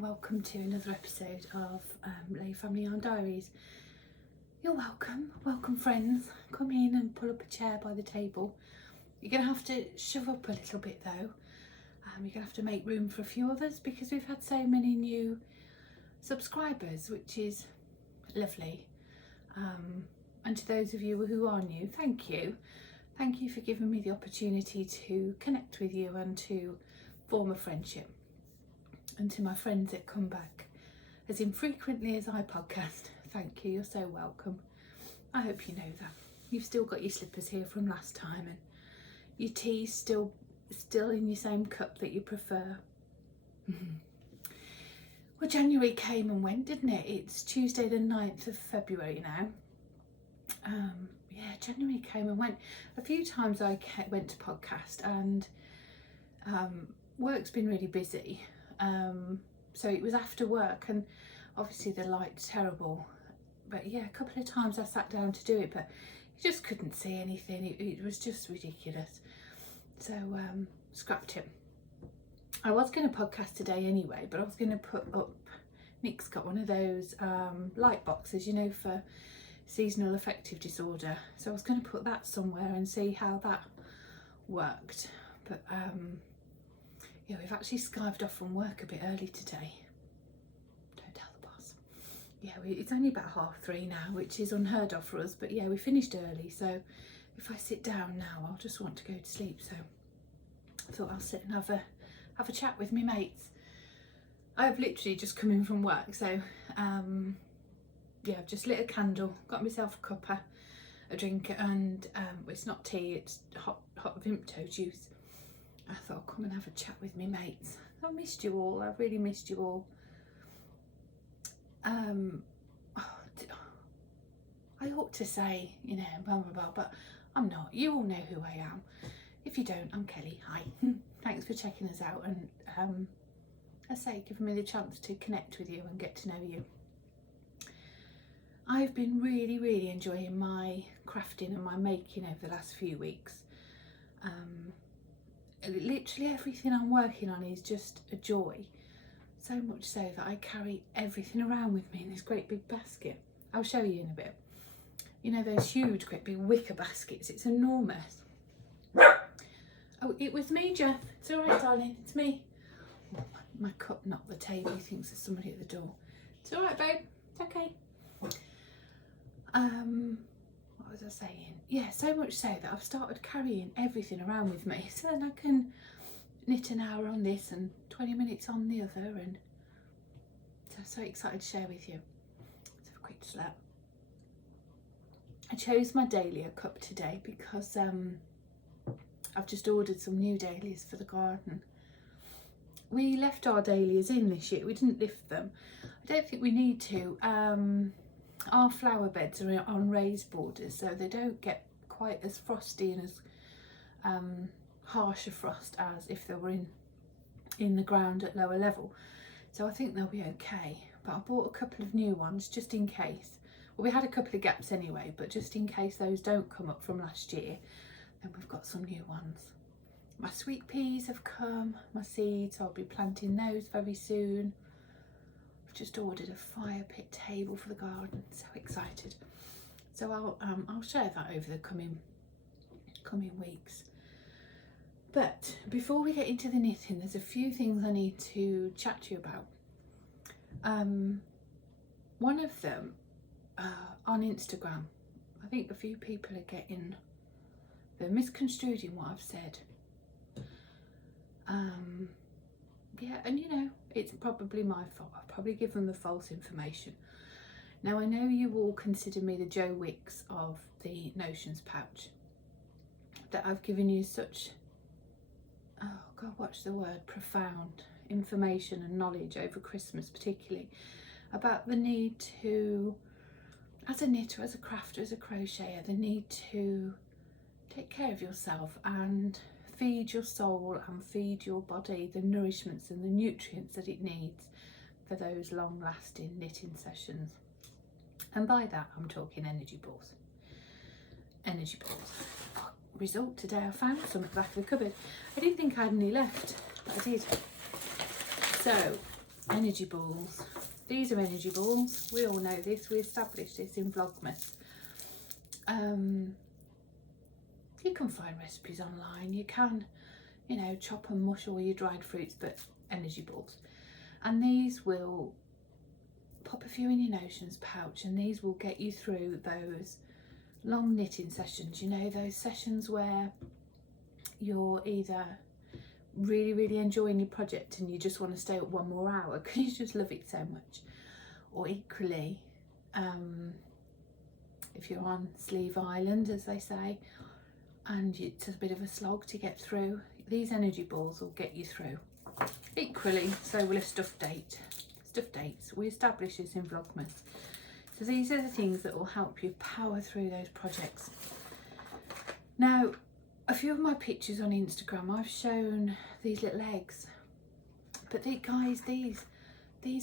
Welcome to another episode of Layfamilyyarn Diaries. You're welcome friends. Come in and pull up a chair by the table. You're going to have to shove up a little bit though. You're going to have to make room for a few others because we've had so many new subscribers, which is lovely. And to those of you who are new, thank you. Thank you for giving me the opportunity to connect with you and to form a friendship. And to my friends that come back as infrequently as I podcast, thank you, you're so welcome. I hope you know that. You've still got your slippers here from last time and your tea's still in your same cup that you prefer. Well, January came and went, didn't it? It's Tuesday the 9th of February now. Yeah, January came and went. A few times I went to podcast and work's been really busy. So it was after work and obviously the light's terrible, but yeah, a couple of times I sat down to do it, but you just couldn't see anything. It was just ridiculous, so scrapped it. I was going to podcast today anyway, but I was going to put up, Nick's got one of those light boxes, you know, for seasonal affective disorder, so I was going to put that somewhere and see how that worked, but yeah, we've actually skived off from work a bit early today. Don't tell the boss. Yeah, it's only about 3:30 now, which is unheard of for us, but yeah, we finished early, so if I sit down now, I'll just want to go to sleep, so I thought I'll sit and have a chat with my mates. I've literally just come in from work, so yeah, I've just lit a candle, got myself a cuppa, a drink, and it's not tea, it's hot Vimto juice. I thought I'll come and have a chat with me mates. I missed you all, I've really missed you all. I ought to say, you know, blah blah blah, but I'm not. You all know who I am. If you don't, I'm Kelly. Hi. Thanks for checking us out and I say, giving me the chance to connect with you and get to know you. I've been really enjoying my crafting and my making over the last few weeks. Literally everything I'm working on is just a joy, so much so that I carry everything around with me in this great big basket. I'll show you in a bit. You know those huge great big wicker baskets, it's enormous. Oh, it was me, Jeff. It's all right, darling, it's me. Oh, my cup knocked the table, he thinks there's somebody at the door. It's all right, babe, it's okay. What was I saying? Yeah, so much so that I've started carrying everything around with me, so then I can knit an hour on this and 20 minutes on the other, and so excited to share with you. Let's have a quick slap. I chose my dahlia cup today because I've just ordered some new dahlias for the garden. We left our dahlias in this year, we didn't lift them. I don't think we need to. Our flower beds are on raised borders, so they don't get quite as frosty and as harsh a frost as if they were in the ground at lower level. So I think they'll be okay. But I bought a couple of new ones just in case. Well, we had a couple of gaps anyway, but just in case those don't come up from last year, then we've got some new ones. My sweet peas have come, my seeds, I'll be planting those very soon. I've just ordered a fire pit table for the garden, so excited. So I'll share that over the coming weeks. But before we get into the knitting, there's a few things I need to chat to you about. One of them on Instagram, I think a few people are they're misconstrued in what I've said. Yeah, and you know, it's probably my fault. I've probably given the false information. Now I know you all consider me the Joe Wicks of the Notions pouch, that I've given you such, oh God, what's the word, profound information and knowledge over Christmas, particularly about the need to, as a knitter, as a crafter, as a crocheter, the need to take care of yourself and feed your soul and feed your body the nourishments and the nutrients that it needs for those long-lasting knitting sessions. And by that I'm talking energy balls. Energy balls. Oh, result today, I found some at the back of the cupboard. I didn't think I had any left, but I did. So, energy balls. These are energy balls. We all know this. We established this in Vlogmas. You can find recipes online. You can, you know, chop and mush all your dried fruits, but energy balls. And these will pop a few in your Notions pouch, and these will get you through those long knitting sessions. You know, those sessions where you're either really enjoying your project and you just want to stay up one more hour because you just love it so much, or equally if you're on Sleeve Island, as they say, and it's a bit of a slog to get through, these energy balls will get you through. Equally, so will a stuffed date. Stuffed dates, we established this in Vlogmas. So these are the things that will help you power through those projects. Now, a few of my pictures on Instagram, I've shown these little eggs, but guys, these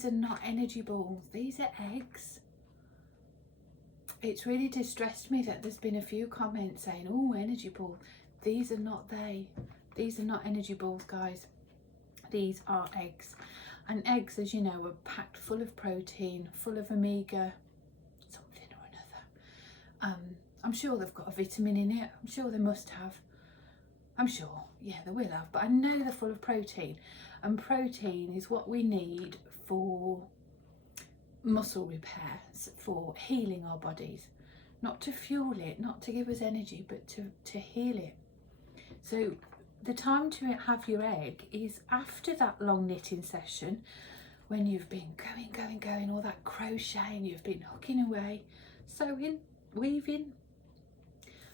are not energy balls, these are eggs. It's really distressed me that there's been a few comments saying, oh, energy balls. These are not these are not energy balls, guys. These are eggs. And eggs, as you know, are packed full of protein, full of omega something or another. I'm sure they've got a vitamin in it. I'm sure they must have. I'm sure, yeah, they will have. But I know they're full of protein. And protein is what we need for muscle repair, for healing our bodies. Not to fuel it, not to give us energy, but to heal it. So the time to have your egg is after that long knitting session, when you've been going, all that crocheting, you've been hooking away, sewing, weaving,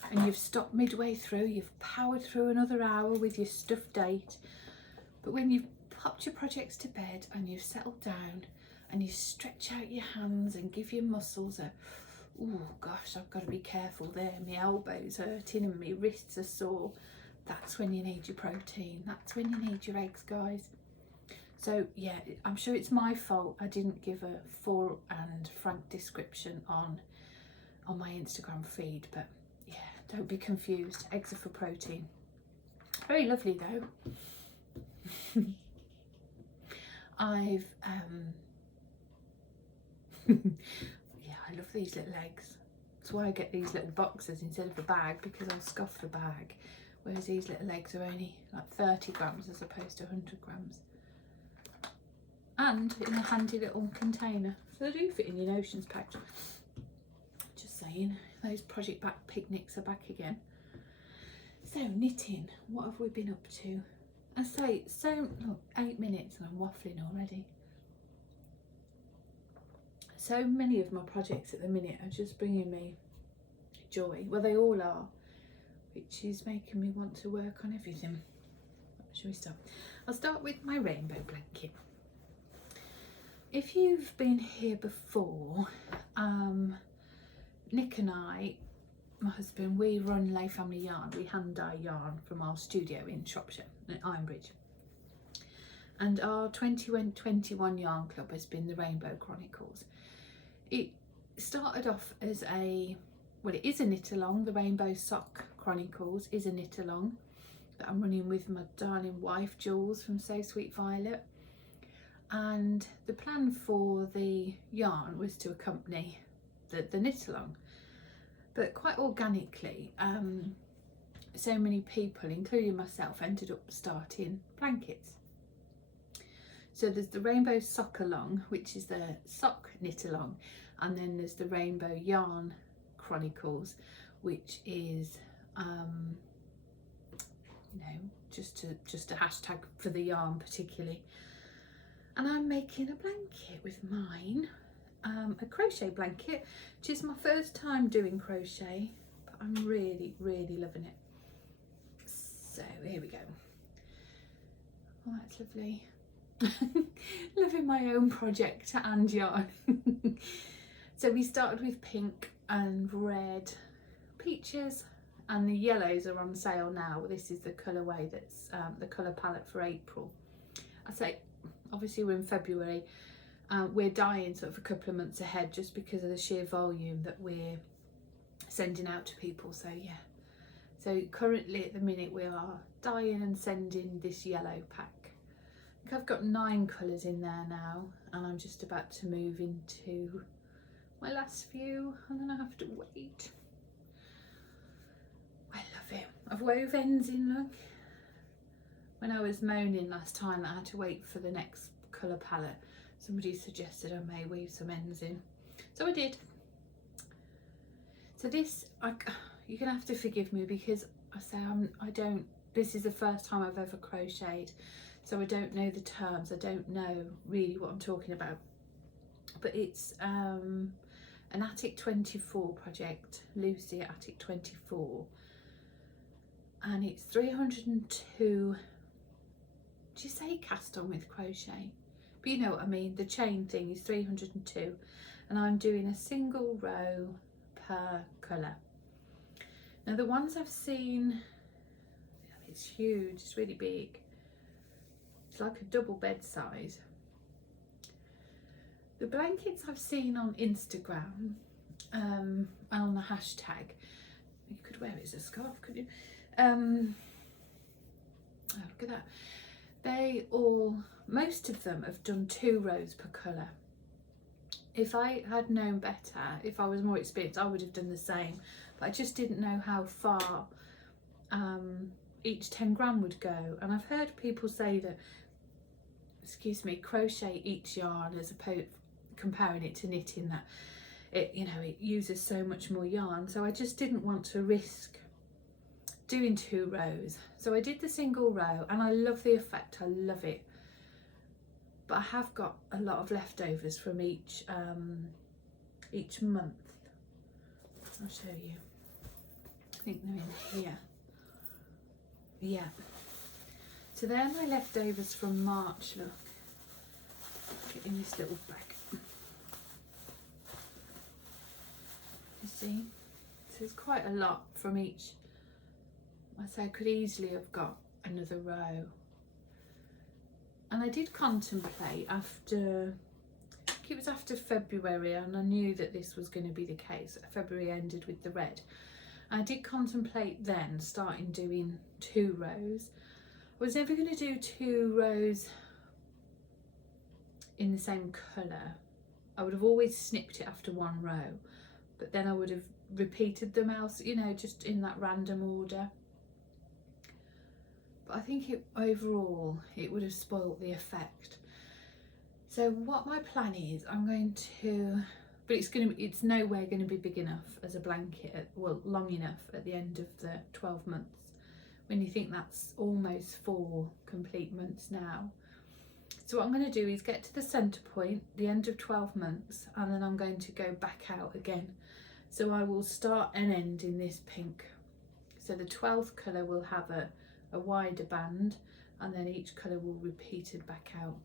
and you've stopped midway through, you've powered through another hour with your stuffed date. But when you've popped your projects to bed and you've settled down and you stretch out your hands and give your muscles a, oh gosh, I've got to be careful there, my elbow's hurting and my wrists are sore. That's when you need your protein. That's when you need your eggs, guys. So yeah, I'm sure it's my fault I didn't give a full and frank description on my Instagram feed, but yeah, don't be confused. Eggs are for protein. Very lovely though. I've yeah, I love these little eggs. That's why I get these little boxes instead of a bag, because I'll scoff the bag. Whereas these little eggs are only like 30 grams as opposed to 100 grams. And in a handy little container. So they do fit in your Notions pouch. Just saying. saying. Those project back picnics are back again. So knitting, what have we been up to? I say, so look, 8 minutes and I'm waffling already. So many of my projects at the minute are just bringing me joy. Well, they all are, which is making me want to work on everything. Shall we start? I'll start with my rainbow blanket. If you've been here before, Nick and I, my husband, we run Layfamilyyarn. We hand dye yarn from our studio in Shropshire at Ironbridge. And our 2021 yarn club has been the Rainbow Chronicles. It started off as it is a knit along. The Rainbow Sock Chronicles is a knit along that I'm running with my darling wife Jooles from So Sweet Violet. And the plan for the yarn was to accompany the knit along, but quite organically, so many people, including myself, ended up starting blankets. So there's the Rainbow Sock Along, which is the sock knit along, and then there's the Rainbow Yarn Chronicles, which is just a hashtag for the yarn particularly. And I'm making a blanket with mine, a crochet blanket, which is my first time doing crochet, but I'm really loving it. So here we go. Oh, that's lovely. Loving my own project and yarn. So we started with pink and red, peaches, and the yellows are on sale now. This is the colourway that's the colour palette for April. I say, obviously we're in February. We're dyeing sort of a couple of months ahead just because of the sheer volume that we're sending out to people. So yeah, so currently at the minute we are dyeing and sending this yellow pack. I think I've got 9 colours in there now, and I'm just about to move into my last few, and then I have to wait. I love it. I've wove ends in, look. When I was moaning last time that I had to wait for the next colour palette, somebody suggested I may weave some ends in. So I did. So this, you're going to have to forgive me because this is the first time I've ever crocheted. So I don't know the terms. I don't know really what I'm talking about. But it's an Attic 24 project, Lucy Attic 24. And it's 302, do you say cast on with crochet? But you know what I mean, the chain thing is 302, and I'm doing a single row per colour. Now the ones I've seen, it's huge, it's really big. It's like a double bed size. The blankets I've seen on Instagram and on the hashtag, you could wear it as a scarf, could you? Oh, look at that. Most of them have done 2 rows per colour. If I had known better, if I was more experienced, I would have done the same. But I just didn't know how far each 10 gram would go. And I've heard people say that, crochet each yarn as opposed comparing it to knitting, that it uses so much more yarn. So I just didn't want to risk doing 2 rows. So I did the single row, and I love the effect. I love it. But I have got a lot of leftovers from each month. I'll show you. I think they're in here. Yeah. So they're my leftovers from March, look. Get in this little bag. You see? So there's quite a lot from each. I say I could easily have got another row. And I did contemplate after, I think it was after February, and I knew that this was going to be the case. February ended with the red. I did contemplate then starting doing 2 rows. I was never going to do 2 rows in the same colour. I would have always snipped it after 1 row, but then I would have repeated them else, just in that random order. But I think overall it would have spoilt the effect. So what my plan is, I'm going to but it's nowhere going to be big enough as a blanket, well, long enough at the end of the 12 months, when you think that's almost 4 complete months now. So what I'm going to do is get to the centre point, the end of 12 months, and then I'm going to go back out again. So I will start and end in this pink. So the 12th colour will have a wider band, and then each colour will repeat it back out,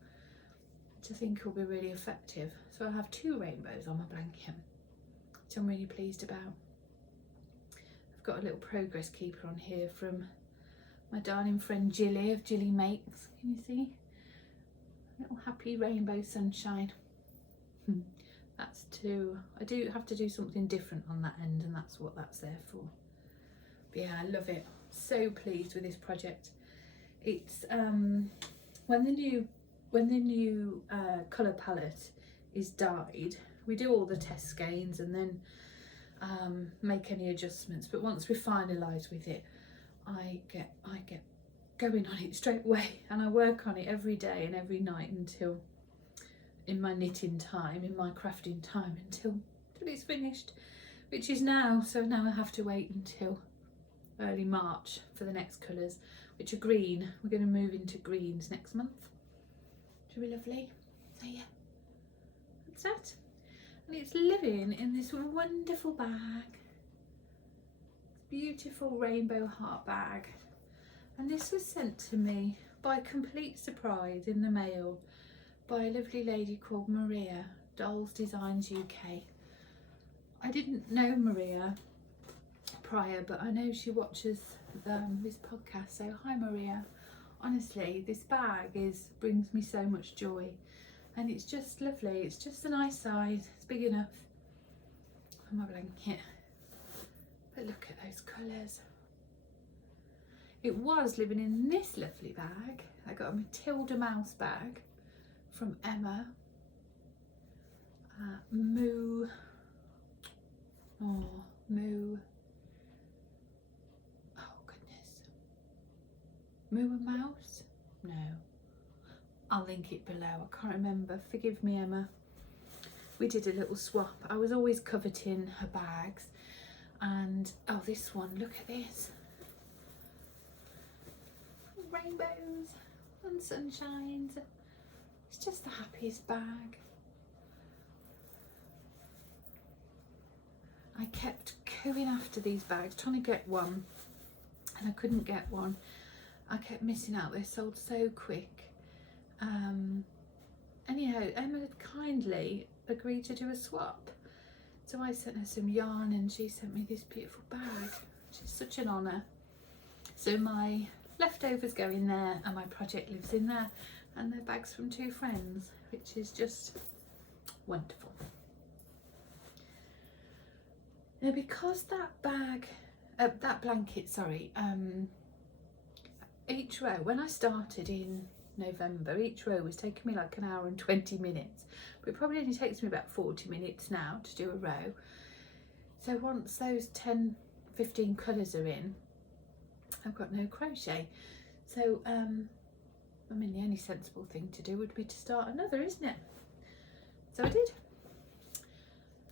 which I think will be really effective. So I'll have 2 rainbows on my blanket, which I'm really pleased about. I've got a little progress keeper on here from my darling friend Jilly of Jilly Makes. Can you see? Little happy rainbow sunshine. That's 2. I do have to do something different on that end, and that's what that's there for. But yeah, I love it. So pleased with this project. It's when the new colour palette is dyed, we do all the test skeins and then make any adjustments. But once we finalise with it, I get going on it straight away, and I work on it every day and every night until, in my knitting time, in my crafting time, until it's finished, which is now. So now I have to wait until early March for the next colours, which are green. We're going to move into greens next month, which will be lovely. So yeah, that's that. And it's living in this wonderful bag, beautiful rainbow heart bag. And this was sent to me by complete surprise in the mail by a lovely lady called Maria, Dolls Designs UK. I didn't know Maria prior, but I know she watches this podcast, so hi Maria. Honestly, this bag brings me so much joy, and it's just lovely. It's just a nice size, it's big enough for my blanket. But look at those colours. It was living in this lovely bag. I got a Matilda mouse bag from Emma. Moo. Oh, Moo. Oh goodness. Moo and Mouse? No. I'll link it below. I can't remember. Forgive me, Emma. We did a little swap. I was always coveting her bags. And oh, this one, look at this. Rainbows and sunshines. It's just the happiest bag. I kept cooing after these bags, trying to get one, and I couldn't get one. I kept missing out. They sold so quick. Anyhow, Emma had kindly agreed to do a swap, so I sent her some yarn and she sent me this beautiful bag, which is such an honour. So my leftovers go in there and my project lives in there, and they're bags from 2 friends, which is just wonderful. Now, because that blanket, each row, when I started in November, each row was taking me like 1 hour and 20 minutes, but it probably only takes me about 40 minutes now to do a row. So once those 10-15 colours are in, I've got no crochet. So I mean, the only sensible thing to do would be to start another, isn't it? So I did.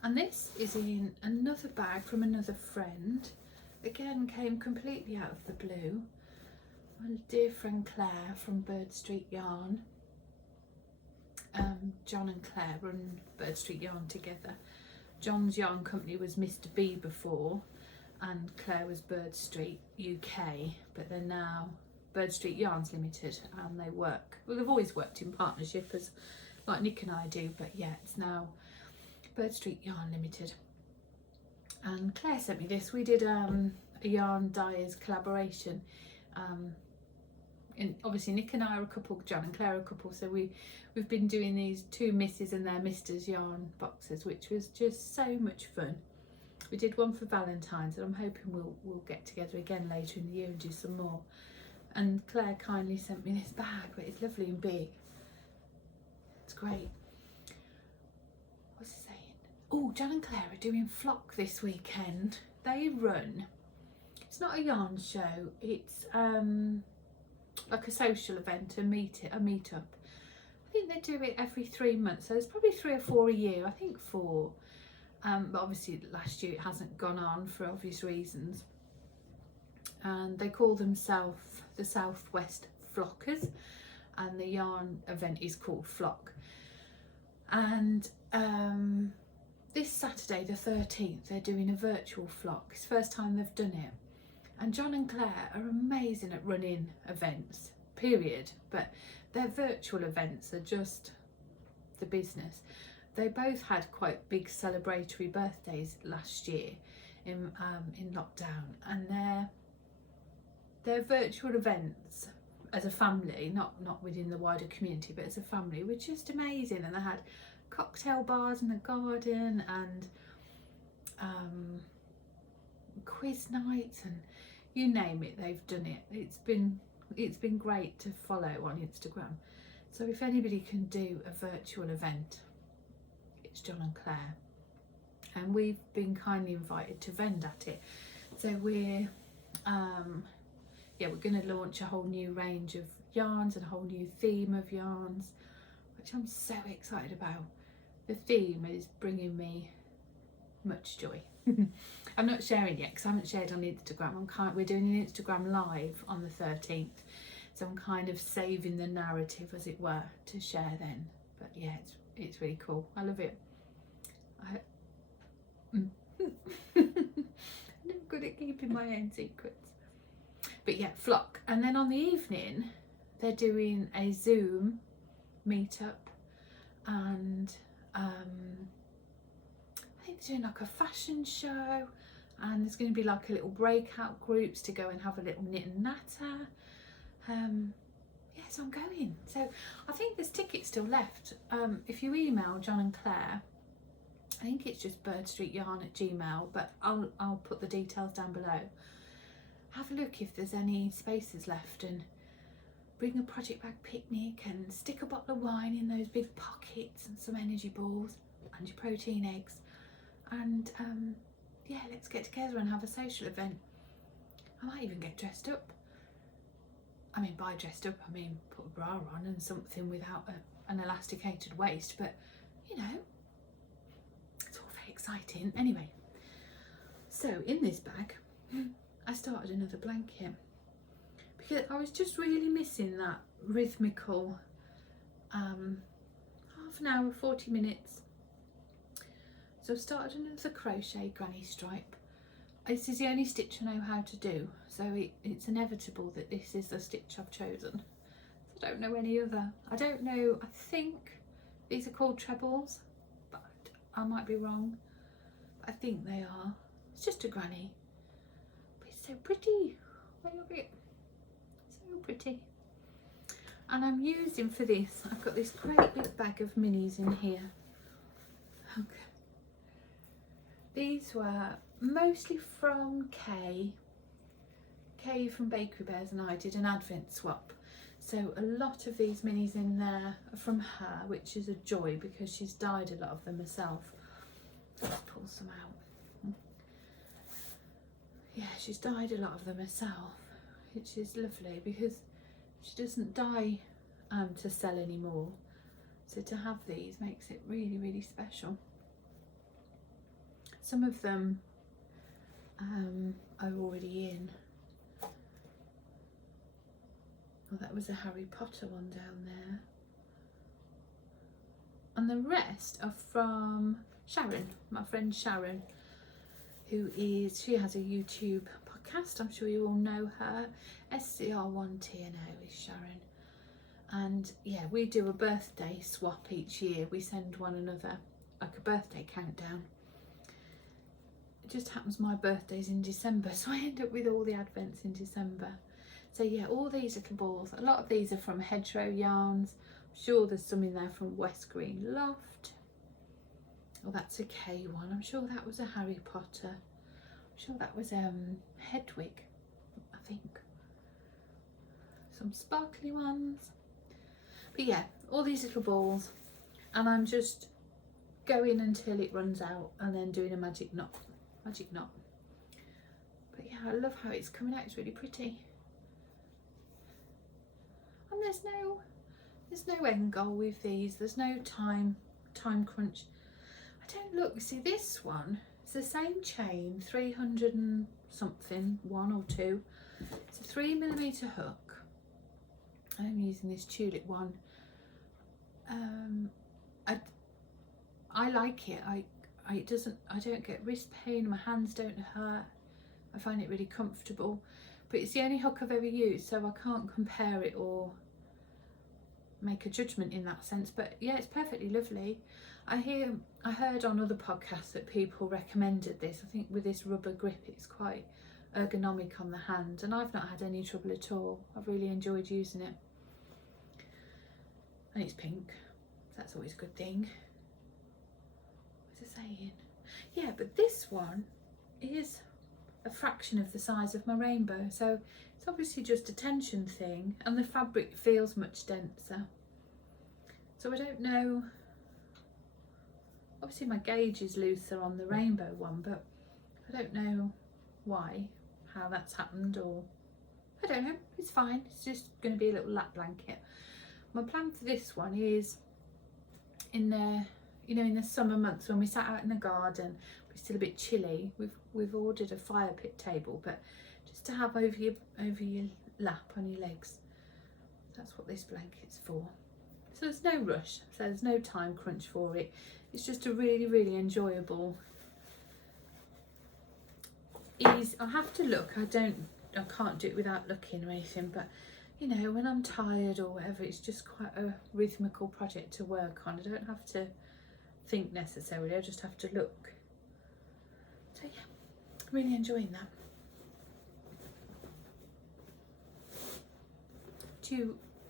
And this is in another bag from another friend. Again, came completely out of the blue. My dear friend Claire from Bird Street Yarn. John and Claire run Bird Street Yarn together. John's yarn company was Mr. B before, and Claire was Bird Street UK, but they're now Bird Street Yarns Limited, and they work, well, they've always worked in partnership as like Nick and I do, but yeah, it's now Bird Street Yarn Limited. And Claire sent me this. We did a yarn dyers collaboration, and obviously Nick and I are a couple, John and Claire are a couple, so we've been doing these 2 Misses and their Misters yarn boxes, which was just so much fun. We did one for Valentine's, and I'm hoping we'll get together again later in the year and do some more. And Claire kindly sent me this bag, but it's lovely and big. It's great. What's it saying? Oh, John and Claire are doing Flock this weekend. They run, it's not a yarn show, it's like a social event, a meet-up. I think they do it every 3 months, so there's probably 3 or 4 a year, I think 4. but obviously last year it hasn't gone on for obvious reasons. And they call themselves the Southwest Flockers, and the yarn event is called Flock. And this Saturday the 13th they're doing a virtual flock. It's the first time they've done it, and John and Claire are amazing at running events, period, but their virtual events are just the business. They both had quite big celebratory birthdays last year in lockdown, and their virtual events as a family, not within the wider community, but as a family, were just amazing. And they had cocktail bars in the garden, and quiz nights, and you name it, they've done it. It's been great to follow on Instagram. So if anybody can do a virtual event, it's John and Claire, and we've been kindly invited to vend at it. So we're going to launch a whole new range of yarns and a whole new theme of yarns, which I'm so excited about. The theme is bringing me much joy. I'm not sharing yet because I haven't shared on Instagram. We're doing an Instagram live on the 13th, so I'm kind of saving the narrative, as it were, to share then. But yeah, it's really cool. I love it. I'm not good at keeping my own secrets. But yeah, Flock. And then on the evening they're doing a Zoom meetup, and I think they're doing like a fashion show, and there's going to be like a little breakout groups to go and have a little knit and natter. So I'm going. So I think there's tickets still left. If you email John and Claire, I think it's just birdstreetyarn@gmail.com, but I'll put the details down below. Have a look if there's any spaces left, and bring a project bag picnic and stick a bottle of wine in those big pockets and some energy balls and your protein eggs, and yeah, let's get together and have a social event. I might even get dressed up. I mean, by dressed up I mean put a bra on and something without an elasticated waist, but you know, it's all very exciting. Anyway, so in this bag I started another blanket because I was just really missing that rhythmical half an hour, 40 minutes. So I've started another crochet granny stripe. This is the only stitch I know how to do, so it's inevitable that this is the stitch I've chosen. I don't know any other. I don't know, I think these are called trebles, but I might be wrong. But I think they are. It's just a granny. But it's so pretty. I love it. So pretty. And I'm using for this, I've got this great big bag of minis in here. Okay. These were mostly from Kay from Bakery Bears, and I did an advent swap. So a lot of these minis in there are from her, which is a joy because she's dyed a lot of them herself. Let's pull some out. Yeah, she's dyed a lot of them herself, which is lovely because she doesn't dye to sell anymore. So to have these makes it really, really special. Some of them are already in. Oh, that was a Harry Potter one down there. And the rest are from Sharon, my friend Sharon, she has a YouTube podcast. I'm sure you all know her. SCR1TNO is Sharon. And yeah, we do a birthday swap each year. We send one another like a birthday countdown. It just happens my birthday's in December, so I end up with all the advents in December. So yeah, all these little balls, a lot of these are from Hedgerow Yarns. I'm sure there's some in there from West Green Loft. Oh, that's a K one. I'm sure that was a Harry Potter. I'm sure that was Hedwig, I think. Some sparkly ones. But yeah, all these little balls, and I'm just going until it runs out and then doing a magic knot. But yeah, I love how it's coming out. It's really pretty. And there's no end goal with these. There's no time crunch. I don't look, see this one, it's the same chain, 300 and something, 1 or 2. It's a 3mm hook. I'm using this tulip one. I like it. I don't get wrist pain, my hands don't hurt. I find it really comfortable, but it's the only hook I've ever used, so I can't compare it or make a judgment in that sense. But yeah, it's perfectly lovely. I heard on other podcasts that people recommended this. I think with this rubber grip it's quite ergonomic on the hand, and I've not had any trouble at all. I've really enjoyed using it, and it's pink, so that's always a good thing. What's it saying? Yeah, but this one is a fraction of the size of my rainbow, so it's obviously just a tension thing, and the fabric feels much denser. So I don't know, obviously my gauge is looser on the rainbow one, but I don't know why, how that's happened, or I don't know, it's fine. It's just going to be a little lap blanket. My plan for this one is in the, you know, in the summer months when we sat out in the garden, we're still a bit chilly, we've ordered a fire pit table, but just to have over your lap on your legs. That's what this blanket's for. So there's no rush, so there's no time crunch for it. It's just a really, really enjoyable ease. I have to look, I can't do it without looking or anything, but you know, when I'm tired or whatever, it's just quite a rhythmical project to work on. I don't have to think necessarily, I just have to look. So yeah, really enjoying that.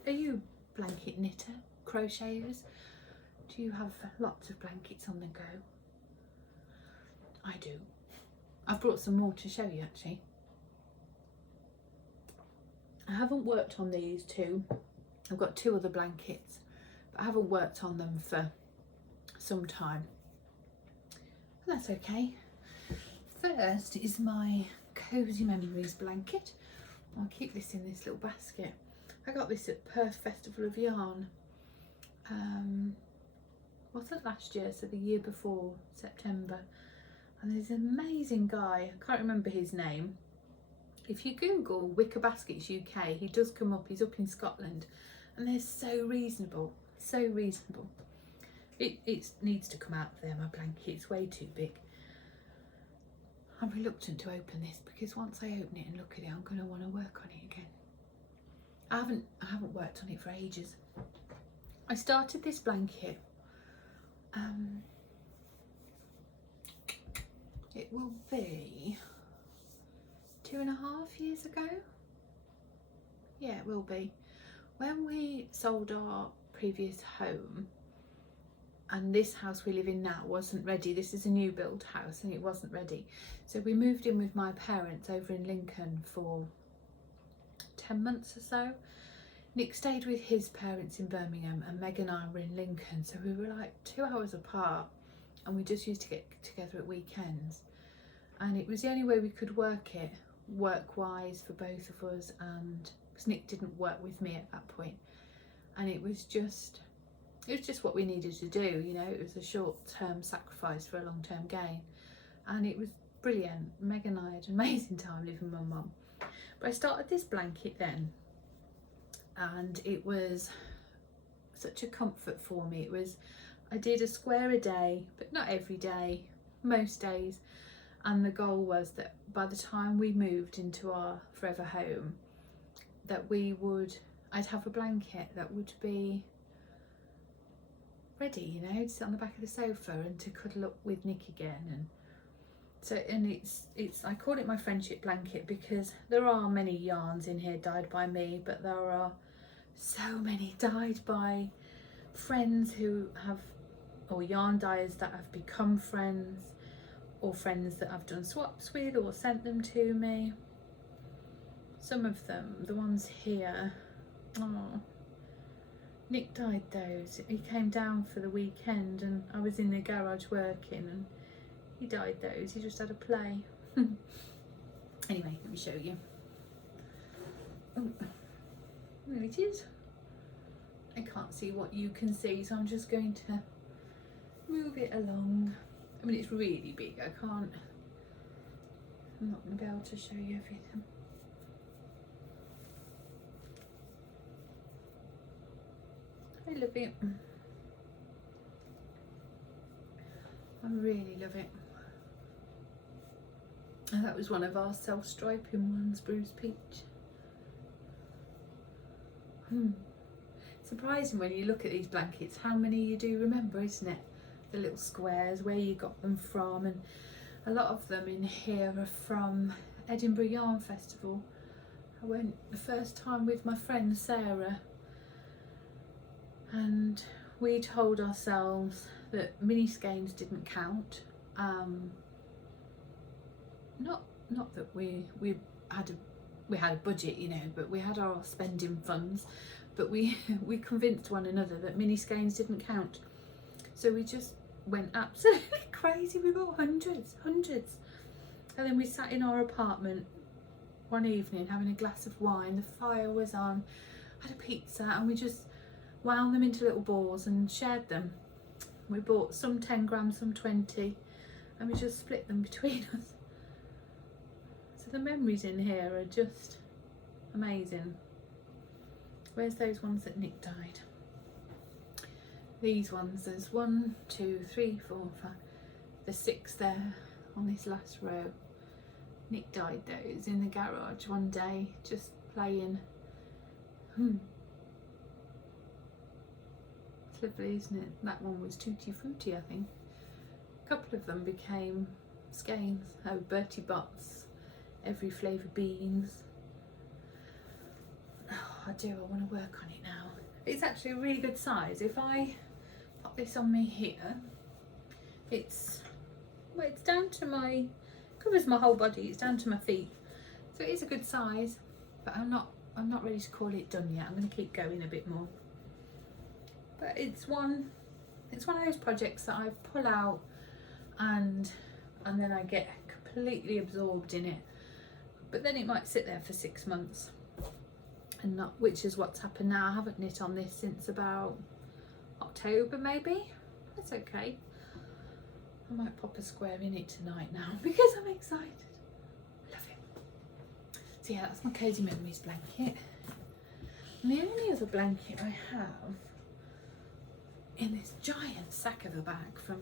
Are you blanket knitter, crocheters? Do you have lots of blankets on the go? I do. I've brought some more to show you actually. I haven't worked on these two. I've got 2 other blankets, but I haven't worked on them for some time. And that's okay. First is my Cozy Memories blanket. I'll keep this in this little basket. I got this at Perth Festival of Yarn. Wasn't last year, so the year before, September. And there's an amazing guy, I can't remember his name. If you Google Wicker Baskets UK, he does come up. He's up in Scotland, and they're so reasonable, so reasonable. It needs to come out there, my blanket. It's way too big. I'm reluctant to open this because once I open it and look at it, I'm going to want to work on it again. I haven't worked on it for ages. I started this blanket. It will be 2.5 years ago. Yeah, it will be. When we sold our previous home, and this house we live in now wasn't ready. This is a new build house and it wasn't ready. So we moved in with my parents over in Lincoln for 10 months or so. Nick stayed with his parents in Birmingham and Meg and I were in Lincoln. So we were like 2 hours apart, and we just used to get together at weekends. And it was the only way we could work it, work-wise, for both of us, and because Nick didn't work with me at that point. And it was just what we needed to do, you know. It was a short-term sacrifice for a long-term gain, and it was brilliant. Meg and I had an amazing time living with my mum. But I started this blanket then, and it was such a comfort for me. I did a square a day, but not every day, most days. And the goal was that by the time we moved into our forever home, that I'd have a blanket that would be ready, you know, to sit on the back of the sofa and to cuddle up with Nick again. And I call it my friendship blanket because there are many yarns in here dyed by me, but there are so many dyed by friends who have, or yarn dyers that have become friends, or friends that I've done swaps with or sent them to me. Some of them, the ones here, oh, Nick dyed those. He came down for the weekend and I was in the garage working and he dyed those. He just had a play. Anyway, let me show you. Oh, there it is. I can't see what you can see, so I'm just going to move it along. I mean, it's really big. I'm not going to be able to show you everything. I love it. I really love it. And that was one of our self-striping ones, Bruce Peach. Surprising when you look at these blankets how many you do remember, isn't it? The little squares, where you got them from, and a lot of them in here are from Edinburgh Yarn Festival. I went the first time with my friend Sarah, and we told ourselves that mini skeins didn't count. Not that we had a budget, you know, but we had our spending funds. But we convinced one another that mini skeins didn't count. So we just went absolutely crazy. We bought hundreds. And then we sat in our apartment one evening having a glass of wine. The fire was on, had a pizza, and we just wound them into little balls and shared them. We bought some 10 grams, some 20, and we just split them between us. So the memories in here are just amazing. Where's those ones that Nick dyed? These ones, there's 1, 2, 3, 4, 5. There's 6 there on this last row. Nick dyed those in the garage one day, just playing. It's lovely, isn't it? That one was Tutti Frutti, I think. A couple of them became skeins. Oh, Bertie Bott's, every flavour beans. Oh, I want to work on it now. It's actually a really good size. If I pop this on me here, it's down to my, covers my whole body, it's down to my feet. So it is a good size, but I'm not ready to call it done yet. I'm going to keep going a bit more. But it's one of those projects that I pull out and then I get completely absorbed in it. But then it might sit there for 6 months. And not, which is what's happened now. I haven't knit on this since about October maybe. That's okay. I might pop a square in it tonight now because I'm excited. I love it. So yeah, that's my Cozy Memories blanket. And the only other blanket I have in this giant sack of a bag from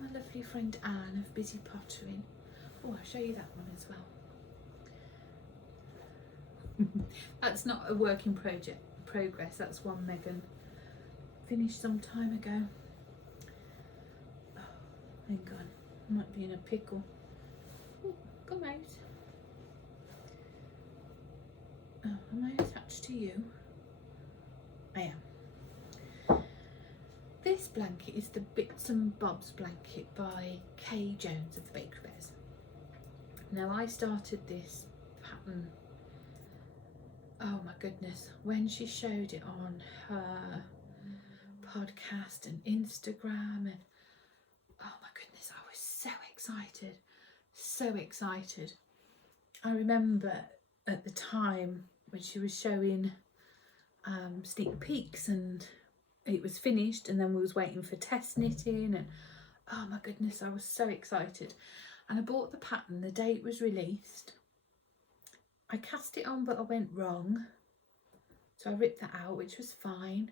my lovely friend Anne of Busy Pottering. Oh, I'll show you that one as well. That's not a work in progress, that's one Megan finished some time ago. Oh, hang on, I might be in a pickle. Oh, come out. Oh, am I attached to you? I am. This blanket is the Bits and Bobs blanket by Kay Jones of the Bakery Bears. Now I started this pattern, oh my goodness, when she showed it on her podcast and Instagram, and oh my goodness, I was so excited. I remember at the time when she was showing sneak peeks and it was finished, and then we was waiting for test knitting, and oh my goodness, I was so excited. And I bought the pattern the day it was released. I cast it on, but I went wrong, so I ripped that out, which was fine.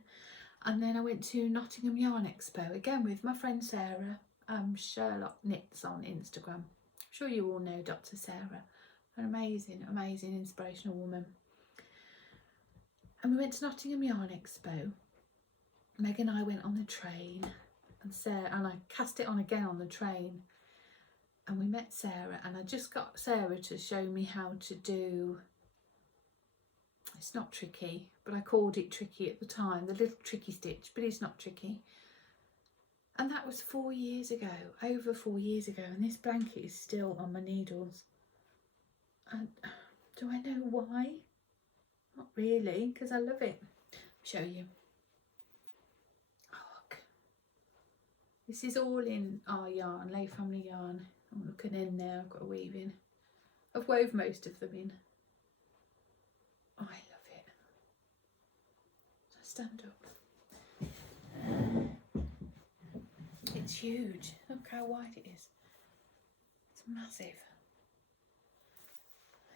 And then I went to Nottingham Yarn Expo again with my friend Sarah, Sherlock Knits on Instagram. I'm sure you all know Dr. Sarah, an amazing inspirational woman. And we went to Nottingham Yarn Expo. Meg and I went on the train, and I cast it on again on the train. And we met Sarah, and I just got Sarah to show me how to do, it's not tricky, but I called it tricky at the time, the little tricky stitch, but it's not tricky. And that was 4 years ago, over 4 years ago, and this blanket is still on my needles. And do I know why? Not really, because I love it. Show you. Oh, look. This is all in our yarn, Layfamilyyarn. I'm looking in there, I've got a weave in. I've wove most of them in. Oh, I love it. So stand up. It's huge. Look how wide it is. It's massive.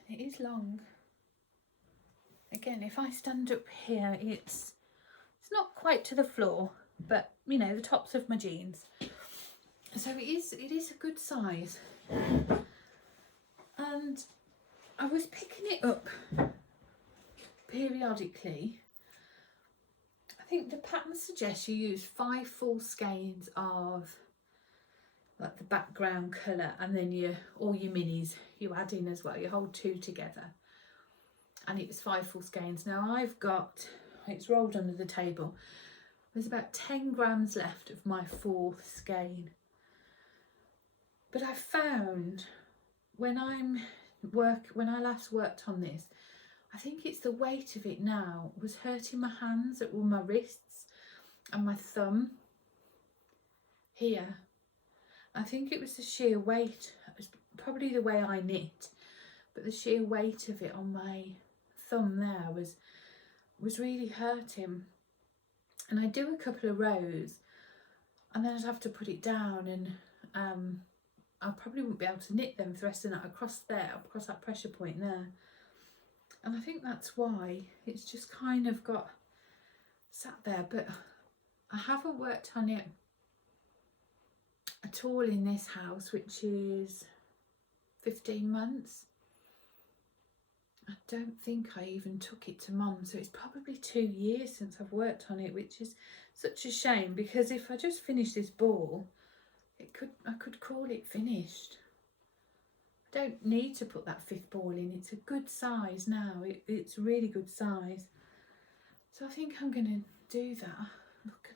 And it is long. Again, if I stand up here, it's not quite to the floor, but you know, the tops of my jeans. So it is a good size. And I was picking it up periodically. I think the pattern suggests you use 5 full skeins of like the background colour, and then all your minis you add in as well. You hold 2 together, and it was 5 full skeins. Now I've got, it's rolled under the table, there's about 10 grams left of my 4th skein. But I found when I last worked on this, I think it's the weight of it now was hurting my hands, or my wrists and my thumb here. I think it was the sheer weight. It was probably the way I knit, but the sheer weight of it on my thumb there was really hurting. And I do a couple of rows and then I'd have to put it down, and I probably wouldn't be able to knit them for the rest of the night across that pressure point there. And I think that's why it's just kind of got sat there. But I haven't worked on it at all in this house, which is 15 months. I don't think I even took it to Mum, so it's probably 2 years since I've worked on it, which is such a shame, because if I just finish this ball, I could call it finished. I don't need to put that 5th ball in. It's a good size now. It's a really good size. So I think I'm going to do that.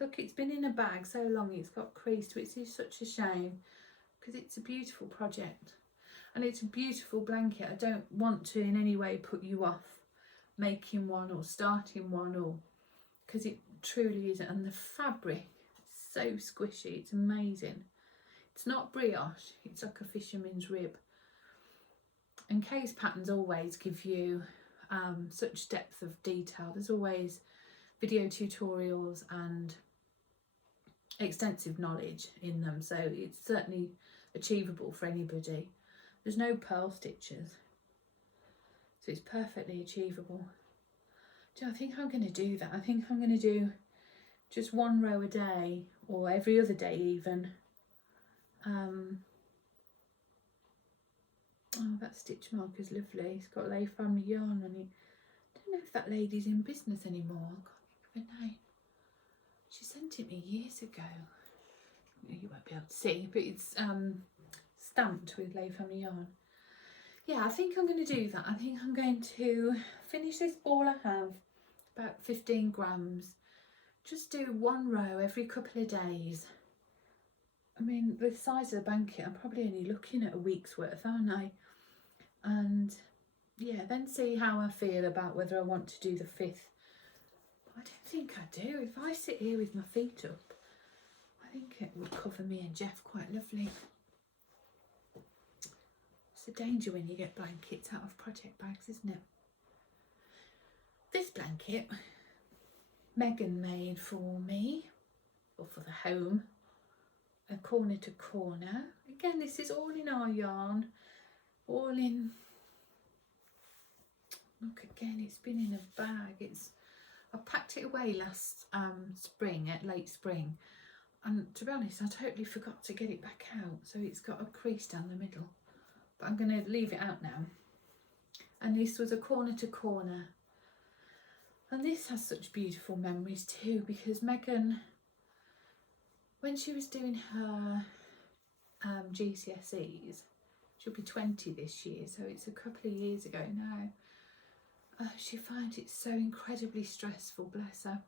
Look, it's been in a bag so long it's got creased, which is such a shame, because it's a beautiful project and it's a beautiful blanket. I don't want to in any way put you off making one or starting one, or because it truly isn't. And the fabric is so squishy, it's amazing. It's not brioche, it's like a fisherman's rib. And Kay's patterns always give you such depth of detail. There's always video tutorials and extensive knowledge in them, so it's certainly achievable for anybody. There's no pearl stitches, so it's perfectly achievable. So I think I'm going to do that. I think I'm going to do just 1 row a day, or every other day even. Oh, that stitch marker is lovely. It's got Layfamilyyarn on it. I don't know if that lady's in business anymore. I can't think of her name. She sent it me years ago. You won't be able to see, but it's stamped with Layfamilyyarn. Yeah, I think I'm going to do that. I think I'm going to finish this ball I have, about 15 grams. Just do 1 row every couple of days. I mean, the size of the blanket, I'm probably only looking at a week's worth, aren't I? And yeah, then see how I feel about whether I want to do the 5th. I don't think I do. If I sit here with my feet up, I think it would cover me and Jeff quite lovely. It's a danger when you get blankets out of project bags, isn't it? This blanket Megan made for me, or for the home, a corner to corner. Again, this is all in our yarn, all in, look again, it's been in a bag. I packed it away last spring, at late spring, and to be honest I totally forgot to get it back out, so it's got a crease down the middle, but I'm going to leave it out now. And this was a corner to corner, and this has such beautiful memories too, because Megan, when she was doing her GCSEs, she'll be 20 this year, so it's a couple of years ago now, she found it so incredibly stressful, bless her.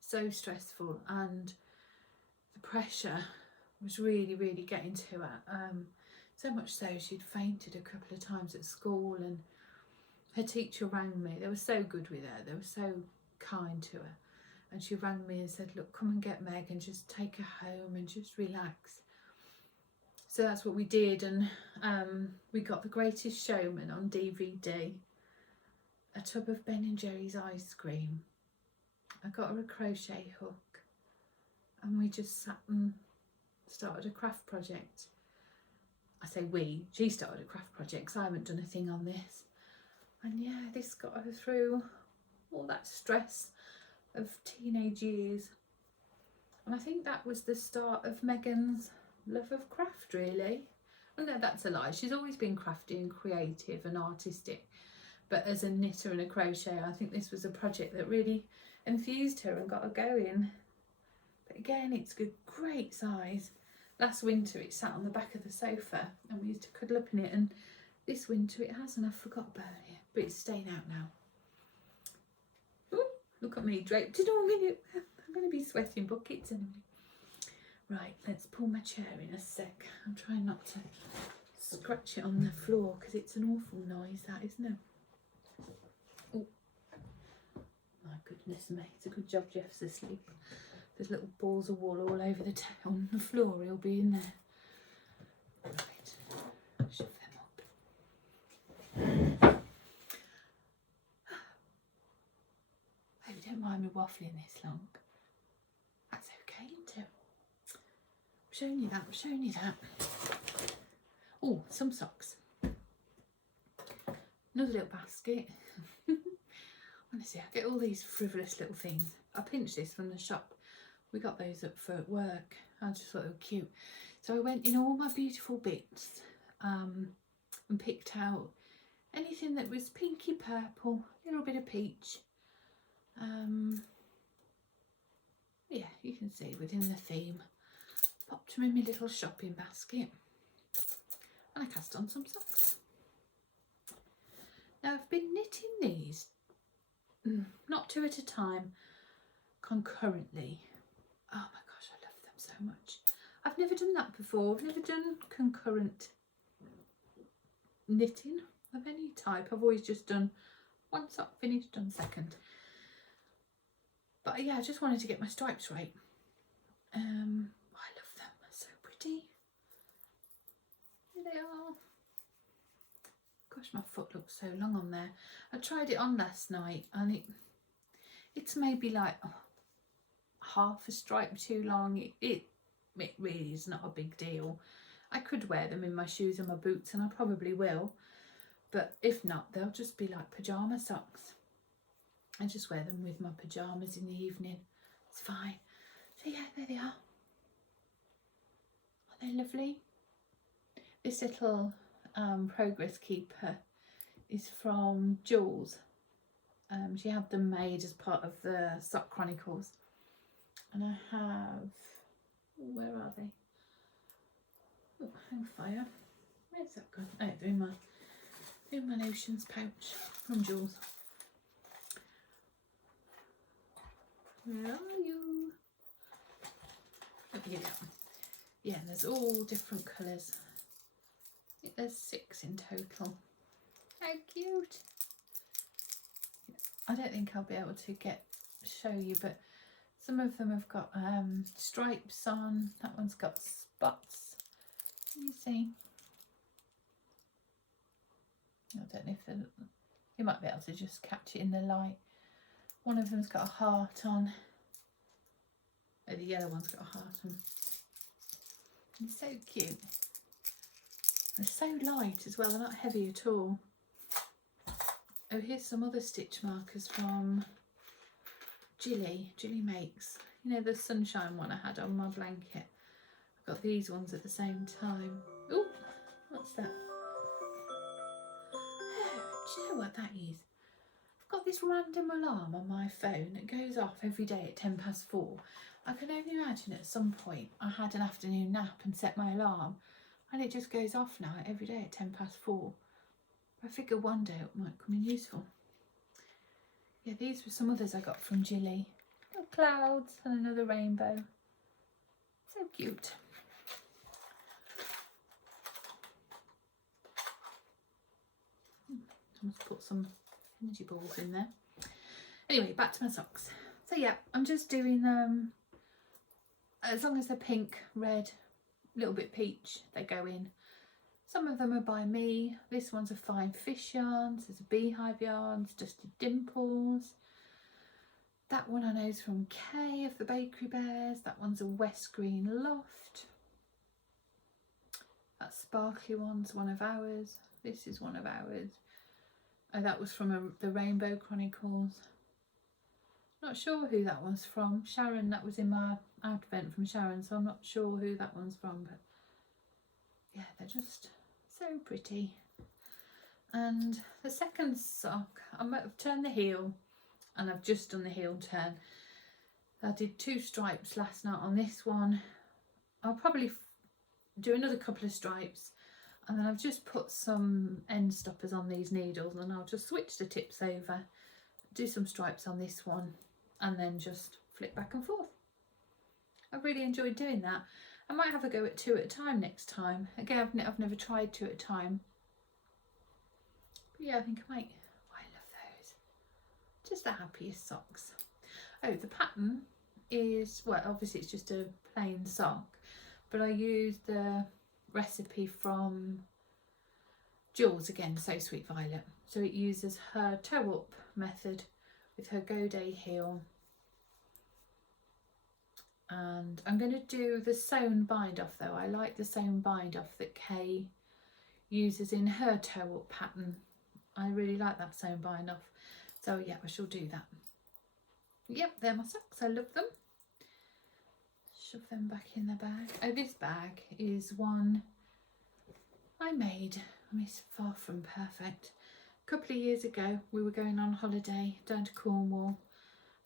So stressful, and the pressure was really, really getting to her. So much so she'd fainted a couple of times at school, and her teacher rang me. They were so good with her, they were so kind to her. And she rang me and said, look, come and get Meg and just take her home and just relax. So that's what we did, and we got The Greatest Showman on DVD, a tub of Ben & Jerry's ice cream. I got her a crochet hook, and we just sat and started a craft project. I say we, she started a craft project because I haven't done a thing on this. And yeah, this got her through all that stress of teenage years. And I think that was the start of Megan's love of craft, really. Well, no, that's a lie. She's always been crafty and creative and artistic. But as a knitter and a crocheter, I think this was a project that really enthused her and got her going. But again, it's a great size. Last winter it sat on the back of the sofa and we used to cuddle up in it, and this winter it has, and I forgot about it, but it's staying out now. Ooh, look at me draped in a minute. I'm going to be sweating buckets in a minute. Right, let's pull my chair in a sec. I'm trying not to scratch it on the floor because it's an awful noise, that, isn't it? Oh, my goodness me, it's a good job Jeff's asleep. There's little balls of wool all over on the floor, he'll be in there. Right, shove them up. Hope you don't mind me waffling this long. That's okay, isn't it? I'm showing you that, I'm showing you that. Oh, some socks. Another little basket. Honestly, I get all these frivolous little things. I pinched this from the shop. We got those up for work. I just thought they were cute. So I went in all my beautiful bits and picked out anything that was pinky purple, a little bit of peach. Yeah, you can see within the theme. Popped them in my little shopping basket. And I cast on some socks. Now I've been knitting these, not two at a time, concurrently. Oh my gosh, I love them so much. I've never done that before. I've never done concurrent knitting of any type. I've always just done one sock finished, done second. But yeah, I just wanted to get my stripes right. I love them, they're so pretty. Here they are. Gosh, my foot looks so long on there. I tried it on last night and it's maybe like half a stripe too long. It really is not a big deal. I could wear them in my shoes and my boots, and I probably will, but if not, they'll just be like pyjama socks. I just wear them with my pyjamas in the evening. It's fine. So yeah, there they are. Aren't they lovely? This little progress keeper is from Jooles. She had them made as part of the Sock Chronicles. And I have, where are they? Oh, hang fire. Where's that gone? Oh, they're in my notions pouch from Jooles. Where are you? Oh, here we go. Yeah, and there's all different colours. I think there's 6 in total. How cute. I don't think I'll be able to show you, but some of them have got stripes on. That one's got spots. You see? I don't know if you might be able to just catch it in the light. One of them's got a heart on. Oh, the yellow one's got a heart on. It's so cute. They're so light as well. They're not heavy at all. Oh, here's some other stitch markers from Jilly makes. You know, the sunshine one I had on my blanket. I've got these ones at the same time. Oh, what's that? Oh, do you know what that is? I've got this random alarm on my phone that goes off every day at 4:10. I can only imagine at some point I had an afternoon nap and set my alarm, and it just goes off now every day at 4:10. I figure one day it might come in useful. Yeah, these were some others I got from Jilly. Little clouds and another rainbow. So cute. I must put some energy balls in there. Anyway, back to my socks. So yeah, I'm just doing them as long as they're pink, red, a little bit peach, they go in. Some of them are by me. This one's a Fine Fish yarns. There's a Beehive yarns, Dusty Dimples. That one I know is from Kay of the Bakery Bears. That one's a West Green Loft. That sparkly one's one of ours. This is one of ours. Oh, that was from the Rainbow Chronicles. Not sure who that one's from. Sharon, that was in my advent from Sharon, so I'm not sure who that one's from, but yeah, they're just so pretty. And the second sock, I might have turned the heel, and I've just done the heel turn. I did 2 stripes last night on this one. I'll probably do another couple of stripes, and then I've just put some end stoppers on these needles, and I'll just switch the tips over, do some stripes on this one, and then just flip back and forth. I really enjoyed doing that. I might have a go at 2 at a time next time. Again, I've never tried 2 at a time. But yeah, I think I might. Oh, I love those. Just the happiest socks. Oh, the pattern is, well, obviously it's just a plain sock, but I used the recipe from Jooles again, So Sweet Violet. So it uses her toe up method with her Godet heel. And I'm going to do the sewn bind off though. I like the sewn bind off that Kay uses in her toe up pattern. I really like that sewn bind off. So yeah, I shall do that. Yep, they're my socks. I love them. Shove them back in the bag. Oh, this bag is one I made. I mean, it's far from perfect. A couple of years ago, we were going on holiday down to Cornwall,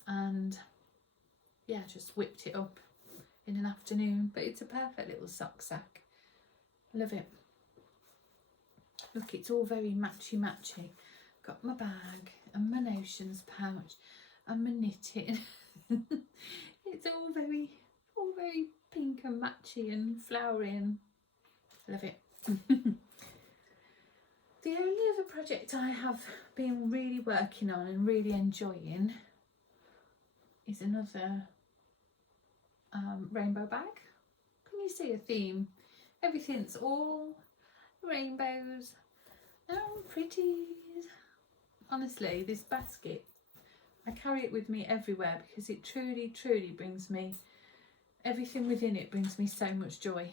and yeah, just whipped it up in an afternoon. But it's a perfect little sock sack. Love it. Look, it's all very matchy. Got my bag and my notions pouch and my knitting. It's all very pink and matchy and flowery, and love it. The only other project I have been really working on and really enjoying is another rainbow bag. Can you see a theme? Everything's all rainbows and pretties. Honestly, this basket, I carry it with me everywhere because it truly brings me, everything within it brings me so much joy.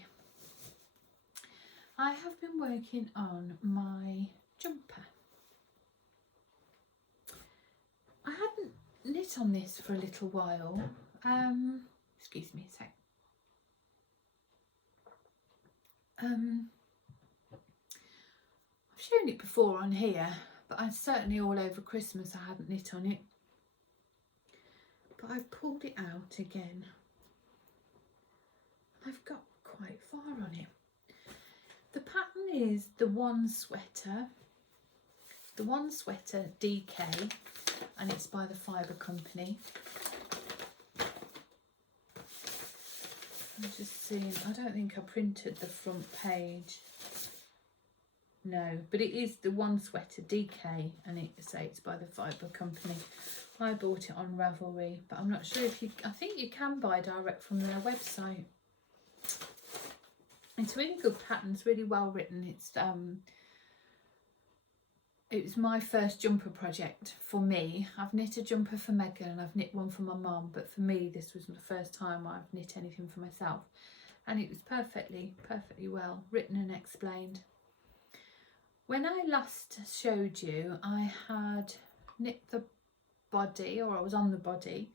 I have been working on my jumper. I hadn't knit on this for a little while. Excuse me a sec. I've shown it before on here, but I certainly all over Christmas I hadn't knit on it. But I've pulled it out again. I've got quite far on it. The pattern is the One Sweater DK, and it's by the Fibre company. I'm just seeing, I don't think I printed the front page. No, but it is the One Sweater DK, and it says it's by the Fibre company. I bought it on Ravelry, but I'm not sure if you, I think you can buy direct from their website. It's really good pattern, it's really well written. It was my first jumper project for me. I've knit a jumper for Megan and I've knit one for my mum, but for me this was the first time I've knit anything for myself, and it was perfectly well written and explained. When I last showed you, I had knit the body, or I was on the body,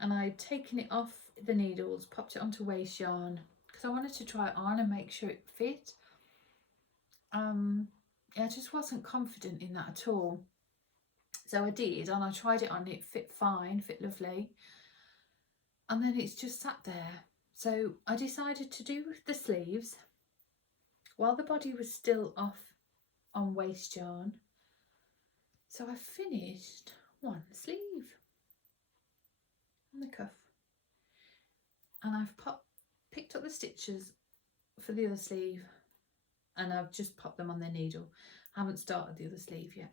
and I'd taken it off the needles, popped it onto waste yarn because I wanted to try it on and make sure it fit. I just wasn't confident in that at all, so I did, and I tried it on. It fit fine, fit lovely, and then it's just sat there. So I decided to do the sleeves while the body was still off on waste yarn. So I finished one sleeve on the cuff, and I've picked up the stitches for the other sleeve, and I've just popped them on the needle. I haven't started the other sleeve yet,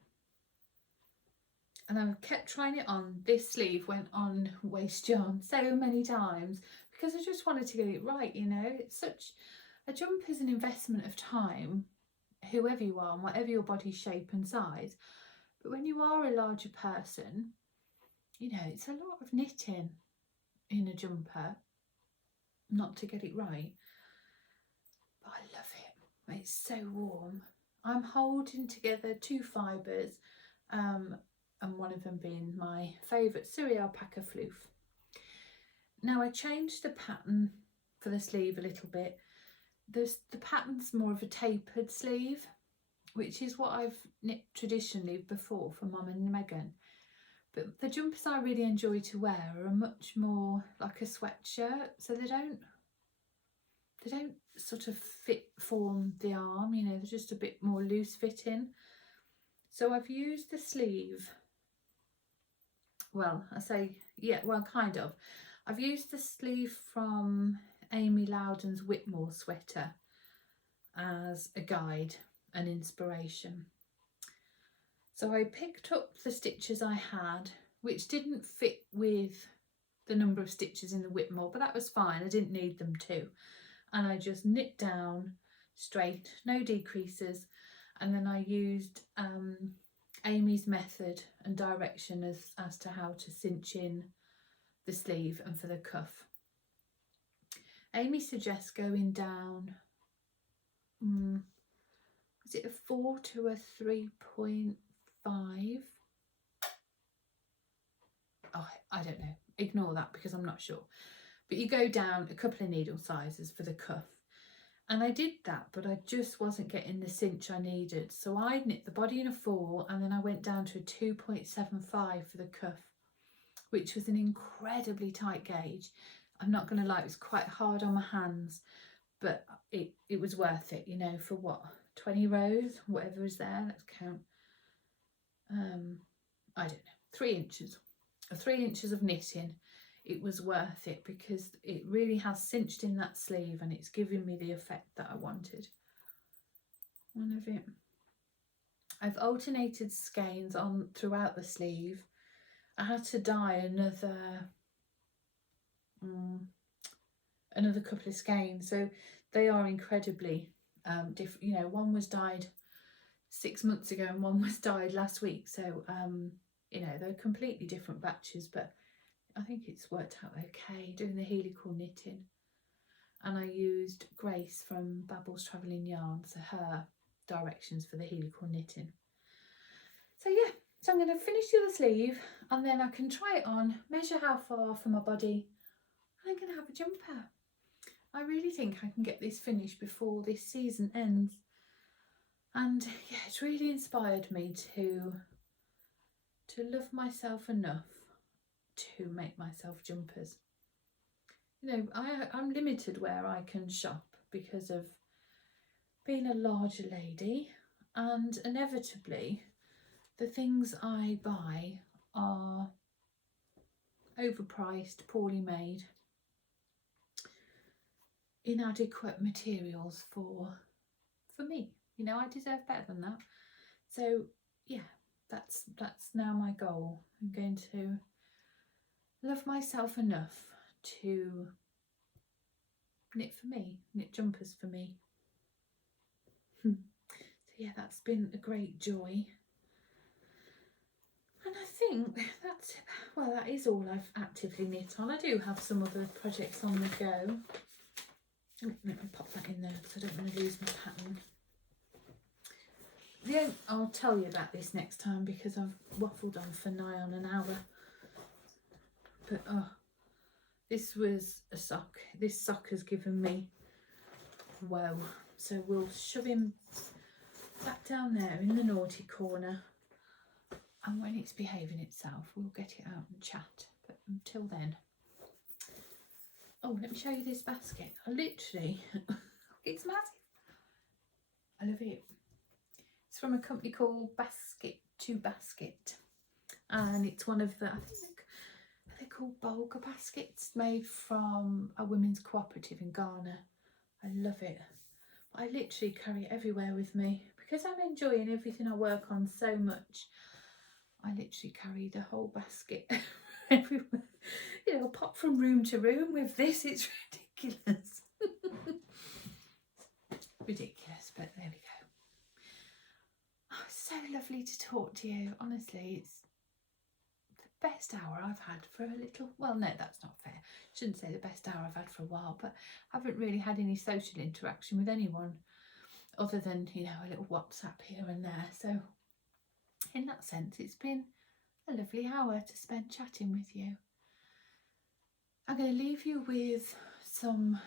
and I've kept trying it on. This sleeve went on waste yarn so many times because I just wanted to get it right, you know. It's such a jumper is an investment of time, whoever you are and whatever your body shape and size. But when you are a larger person, you know, it's a lot of knitting in a jumper not to get it right, but I love it. It's so warm. I'm holding together 2 fibres, and one of them being my favourite Surrey alpaca floof. Now I changed the pattern for the sleeve a little bit. The pattern's more of a tapered sleeve, which is what I've knit traditionally before for Mum and Megan. But the jumpers I really enjoy to wear are much more like a sweatshirt, so they don't sort of form the arm, you know, they're just a bit more loose fitting. So I've used the sleeve, well, I say, yeah, well, kind of. I've used the sleeve from Amy Loudon's Whitmore sweater as a guide and inspiration. So I picked up the stitches I had, which didn't fit with the number of stitches in the Whitmore, but that was fine, I didn't need them to. And I just knit down straight, no decreases, and then I used Amy's method and direction as to how to cinch in the sleeve and for the cuff. Amy suggests going down, is it a 4 to a 3.5? Oh, I don't know, ignore that because I'm not sure. But you go down a couple of needle sizes for the cuff. And I did that, but I just wasn't getting the cinch I needed. So I knit the body in a 4 and then I went down to a 2.75 for the cuff, which was an incredibly tight gauge. I'm not going to lie, it was quite hard on my hands, but it was worth it, you know, for what, 20 rows, whatever is there, let's count. I don't know, 3 inches. 3 inches of knitting. It was worth it because it really has cinched in that sleeve and it's giving me the effect that I wanted. One of it. I've alternated skeins on throughout the sleeve. I had to dye another couple of skeins, so they are incredibly different. You know, one was dyed 6 months ago and one was dyed last week, so you know, they're completely different batches, but I think it's worked out okay doing the helical knitting. And I used Grace from Babel's Travelling Yarn, so her directions for the helical knitting. So yeah, so I'm going to finish the other sleeve and then I can try it on, measure how far for my body, and I'm going to have a jumper. I really think I can get this finished before this season ends. And yeah, it's really inspired me to love myself enough to make myself jumpers. You know, I'm limited where I can shop because of being a larger lady, and inevitably the things I buy are overpriced, poorly made, inadequate materials for me. You know, I deserve better than that. So yeah, that's now my goal. I'm going to love myself enough to knit for me, knit jumpers for me. So yeah, that's been a great joy. And I think that is all I've actively knit on. I do have some other projects on the go. Let me pop that in there because I don't want to lose my pattern. I'll tell you about this next time because I've waffled on for nigh on an hour. But this was a sock. This sock has given me woe. So we'll shove him back down there in the naughty corner. And when it's behaving itself, we'll get it out and chat. But until then, oh, let me show you this basket. I literally, it's massive. I love it. It's from a company called Basket to Basket. And it's one of the, I think they're called Bulgur baskets, made from a women's cooperative in Ghana. I love it. But I literally carry it everywhere with me because I'm enjoying everything I work on so much. I literally carry the whole basket everywhere. You know, pop from room to room with this. It's ridiculous. Ridiculous, but there we go. Oh, it's so lovely to talk to you. Honestly, best hour I've had for a little, well, no, that's not fair. Shouldn't say the best hour I've had for a while, but I haven't really had any social interaction with anyone other than, you know, a little WhatsApp here and there. So in that sense, it's been a lovely hour to spend chatting with you. I'm going to leave you with some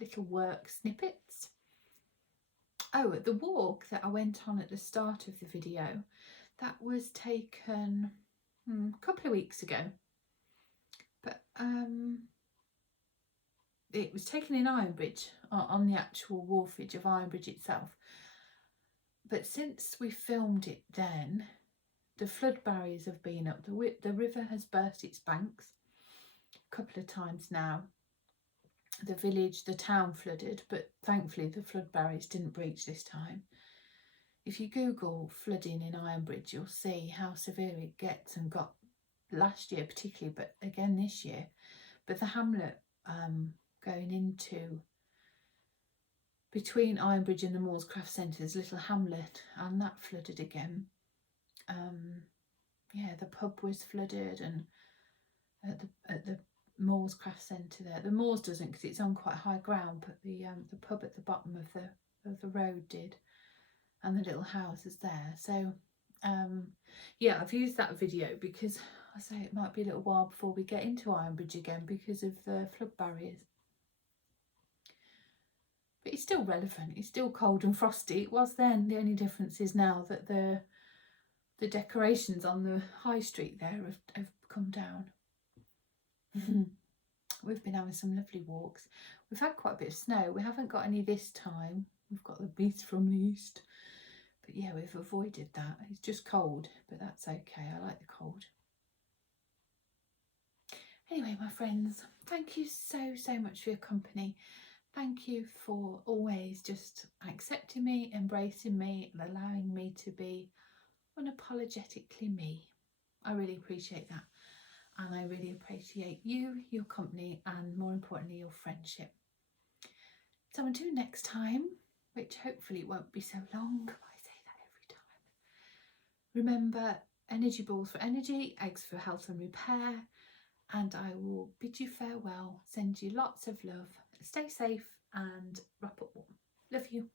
little work snippets. Oh, the walk that I went on at the start of the video, that was taken a couple of weeks ago, but it was taken in Ironbridge, on the actual wharfage of Ironbridge itself. But since we filmed it then, the flood barriers have been up. The river has burst its banks a couple of times now. The village, the town flooded, but thankfully the flood barriers didn't breach this time. If you Google flooding in Ironbridge, you'll see how severe it gets and got last year particularly, but again this year. But the hamlet going into between Ironbridge and the Moors Craft Centre, there's a little hamlet, and that flooded again. Yeah, the pub was flooded, and at the Moors Craft Centre there, the Moors doesn't because it's on quite high ground, but the pub at the bottom of the road did, and the little houses there. So yeah, I've used that video because I say it might be a little while before we get into Ironbridge again because of the flood barriers. But it's still relevant. It's still cold and frosty. It was then. The only difference is now that the decorations on the high street there have come down. We've been having some lovely walks. We've had quite a bit of snow. We haven't got any this time. We've got the beast from the east. But yeah, we've avoided that. It's just cold, but that's okay. I like the cold. Anyway, my friends, thank you so much for your company. Thank you for always just accepting me, embracing me, and allowing me to be unapologetically me. I really appreciate that. And I really appreciate you, your company, and more importantly, your friendship. So until next time, which hopefully won't be so long, I say that every time. Remember, energy balls for energy, eggs for health and repair, and I will bid you farewell, send you lots of love, stay safe and wrap up warm. Love you.